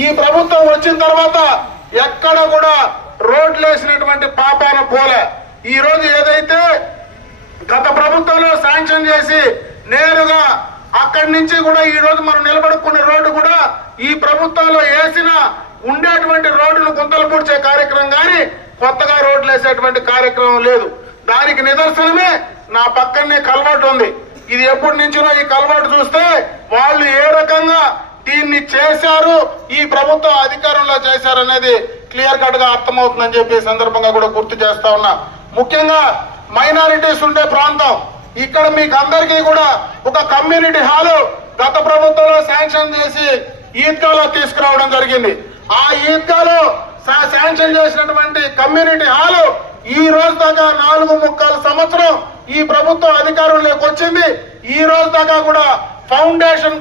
ఈ ప్రభుత్వం వచ్చిన తర్వాత ఎక్కడ కూడా రోడ్లు వేసినటువంటి పాపాన పోలే. ఈ రోజు ఏదైతే గత ప్రభుత్వంలో శాంక్షన్ చేసి నేరుగా అక్కడి నుంచి కూడా ఈ రోజు మనం నిలబడుకునే రోడ్డు కూడా ఈ ప్రభుత్వంలో వేసిన ఉండేటువంటి రోడ్డును గుంతలు పూడ్చే కార్యక్రమం కానీ కొత్తగా రోడ్లు వేసేటువంటి కార్యక్రమం లేదు. దానికి నిదర్శనమే నా పక్కనే కల్వర్ట్ ఉంది. ఇది ఎప్పటి నుంచినో ఈ కల్వర్ట్ చూస్తే వాళ్ళు ఏ రకంగా దీన్ని చేశారు, ఈ ప్రభుత్వం అధికారంలో చేశారనేది క్లియర్ కట్ గా అర్థమవుతుందని చెప్పి సందర్భంగా కూడా గుర్తు చేస్తా ఉన్నా. ముఖ్యంగా మైనారిటీస్ ఉండే ప్రాంతం, ఇక్కడ మీకు అందరికీ కూడా ఒక కమ్యూనిటీ హాలు గత ప్రభుత్వంలో శాంక్షన్ చేసి ఈద్గాలో తీసుకురావడం జరిగింది. ఆ ఈద్గాలో శాంక్షన్ చేసినటువంటి కమ్యూనిటీ హాలు ఈ రోజు దాకా 4.25 సంవత్సరం ఈ ప్రభుత్వం అధికారంలోకి వచ్చింది. ఈ రోజు దాకా కూడా ఫౌండేషన్